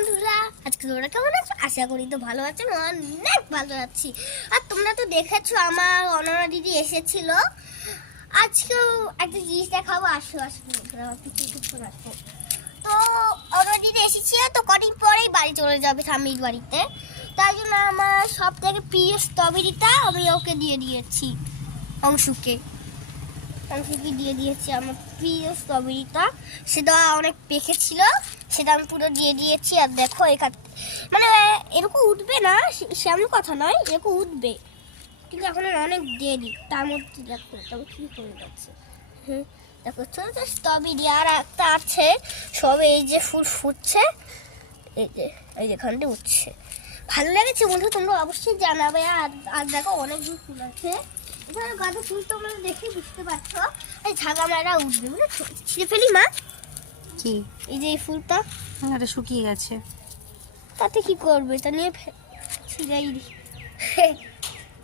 বন্ধুরা, আজকে তোমরা কেমন আছো? আশা করি তো ভালো আছো। অনেক ভালো আছি। আর তোমরা তো দেখেছো আমার অনন্যা দিদি এসেছিল। আজকেও একটা জিনিস দেখাবো। আসো আসো বন্ধুরা, কিছু রাখো। তো অনন্যা দিদি এসেছিল, তো কদিন পরেই বাড়ি চলে যাবে স্বামীর বাড়িতে। তাই জন্য আমার সব থেকে প্রিয় স্ট্রবেরিটা আমি ওকে দিয়ে দিয়েছি, অংশুকে দিয়ে দিয়েছি আমার প্রিয় স্ট্রবেরিটা। সেটা অনেক পেকেছিল, সেটা আমি পুরো দিয়ে দিয়েছি। আর দেখো এখান মানে এরকম উঠবে না, সেমন কথা নয়, এরকম উঠবে, কিন্তু এখন অনেক দেরি। তার মধ্যে দেখো তবে কি হয়ে যাচ্ছে। দেখো ছোট ছোট স্ট্রবেরি আর একটা আছে, সব এই যে ফুল ফুটছে, এই যে এখানটা উঠছে। ভালো লেগেছে বন্ধু, তোমরা অবশ্যই জানাবে। আর দেখো অনেকগুলো ফুল আছে এখানে, গাঁদা ফুল তোমরা দেখে বুঝতে পারছো। এই ঝাগা মেরা উঠবে, বুঝেছো? ছিঁড়ে ফেলি মা। কি এই যে এই ফুলটা, এটা শুকিয়ে গেছে। তাতে কি করবে, তা নিয়ে ছিঁড়াই দিই।